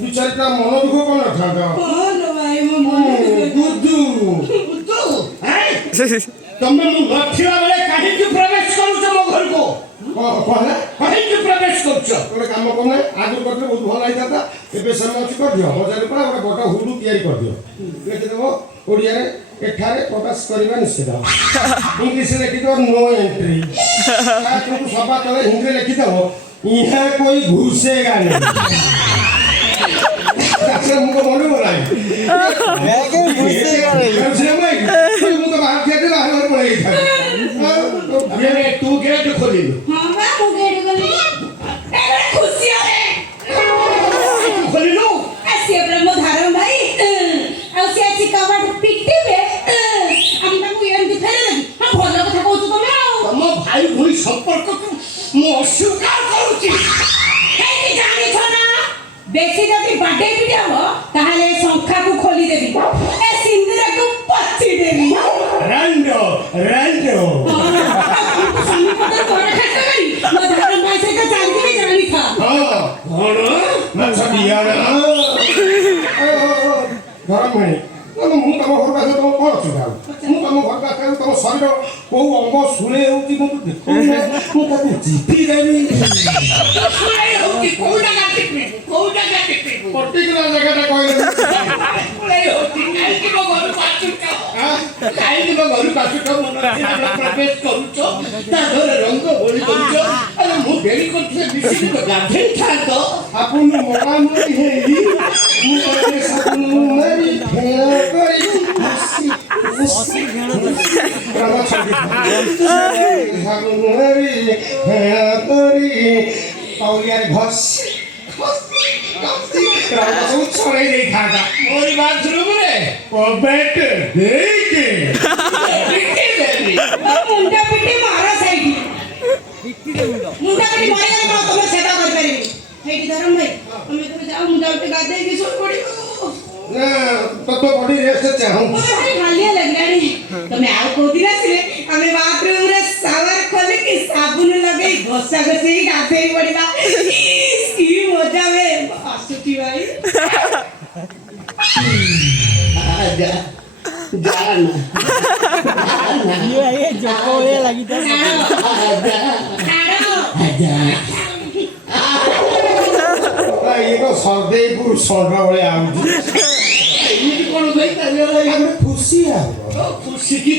ବିଚାରିଟା ମନ ଦୁଃଖ କରିନଥାନ୍ତା। ତମେ ମୁଁ ନଥିବା ବେଳେ କାହିଁକି ପ୍ରବେଶ କରୁଛ ମୋ ଘରକୁ? କାହିଁକି ପ୍ରବେଶ କରୁଛ? ଗୋଟେ କାମ କରୁନା, ଆଗରୁ କରିଥିଲେ ବହୁତ ଭଲ ହେଇଥାନ୍ତା। ଏବେ ସମୟ ଅଛି କରିଦିଅ, ବଜାରରେ ପଳା ଗୋଟେ ବଡ଼ ହୁଡୁ ତିଆରି କରିଦିଅ। ଲେଖିଦେବ ଓଡ଼ିଆରେ ଏଠାରେ ପ୍ରବେଶ କରିବା ନିଷେଧ, ଇଂଲିଶରେ ଲେଖିଦେବ ନୋ ଏଣ୍ଟ୍ରି, ସଭା ତଳେ ହିନ୍ଦୀରେ ଲେଖିଦେବ ଇହା କୋଇ ଘୁଷେଗା ନାହିଁ। ମୁଁ ତ ମନେ ପଡାଇ ମୁଁ ତ ବାହାର ଖିଆ ବାହାର ପଳେଇ ତୁ ଗେଟ୍ ଖୋଲିଲୁ? ଖୋଲିଲୁ? ମୋ ଧାରମ ଭାଇ ଆଉ ସେ ଆସି କବାଟ ପିଟିବେ ଆମେ ତାକୁ ଏମିତି ଫେରେଇଦେବି। ଭଲ କଥା କହୁଛୁ ତମେ। ଆଉ ତମ ଭାଇ ଭଉଣୀ ସମ୍ପର୍କକୁ ମୁଁ ଅସ୍ୱୀକାର କରୁଛି। ଜାଣିଛ ନା, ବେଶୀ ଯଦି ବାଡେଇ ପିଟି ହବ ତାହେଲେ ଶଙ୍ଖାକୁ ଖୋଲିଦେବି, ଏ ସିନ୍ଦୁରକୁ ପଚିଦେବି। ରାଣ୍ଡୋ ରାଣ୍ଡୋ ମୋ ଧାରମ ଭାଇ ସହିତ ଚାଲିବି, ଜାଣିଥା। କଣ ମାଛ ବିହାଣ ଧରମ ଭାଇ ମୁଁ ତମ ଘରକୁ ଆସିଲେ ତମ କ'ଣ ଅସୁବିଧା ହବ? ମୁଁ ତମ ଘରକୁ ଆସିଲେ ତମ ଶରୀର କୋଉ ଅଙ୍ଗ ଶୁଣେଇ ହେଉଛି ମୁଁ ଦେଖୁନି, ମୁଁ ତାକୁ ଚିପି ଦେବି। ପର୍ଟିକୁଲାର ଜାଗାଟା କହିଲେ କାହିଁକି ମୋ ଘରକୁ ଆସୁଛ? ପ୍ରବେଶ କରୁଛ, ତା ଘରେ ରଙ୍ଗ ବୋଳି କରୁଛ। ଆରେ ମୁଁ ଡେରି କରୁଥିଲେ ମିଶିକି ତ ଗାଧେଇଥାନ୍ତ। ଆପଣ ମରାମରି ହେଇ ମୁଁ ସାବୁନ ମାରି ଫେଣ କରି ସାବୁନ ମାରି ଫେଣ କରି ତଉଲିଆରେ ଘଷି ସବୁ ଛଡ଼େଇ ଦେଇଥାନ୍ତା। ମୋରି ବାଥରୁମରେ କବାଟ ଦେଇକି ମୁଣ୍ଡ ପିଟି ମାର ସେଇଠି, ମୁଣ୍ଡ ପିଟି ମାରିଗଲେ କଣ ତମେ ସେବା କରିପାରିବି? ସେଇଠି ଧରମ ଭାଇ ତମେ ତମେ ଯାଅ, ମୁଁ ଯାଉଛି ଗାଧେଇକି ଶୋଇ ପଡ଼ିବ। ନା ତୋ ବଡି ରେଷ୍ଟ ଚାହୁଁ। ହାଲିଆ ଲାଗିଲାଣି। ତମେ ଆଉ କୋଉଦିନ ଆସିଲେ ଆମେ ବାଥରୁମରେ ସାୱାର ଖୋଲିକି ସାବୁନ ଲଗେଇ ଘଷା ଘଷି ଗାଧେଇ ପଡ଼ିବା। କି ମଜା ବେ ଆସୁଛି ଭାଇ। ଇଏ ତ ସର୍ଦେଇପୁର ଷଣ୍ଢ ଭଳିଆ ଆଉଛି। ଏମିତି କଣ ଖୁସି ଆଉ ଖୁସି କି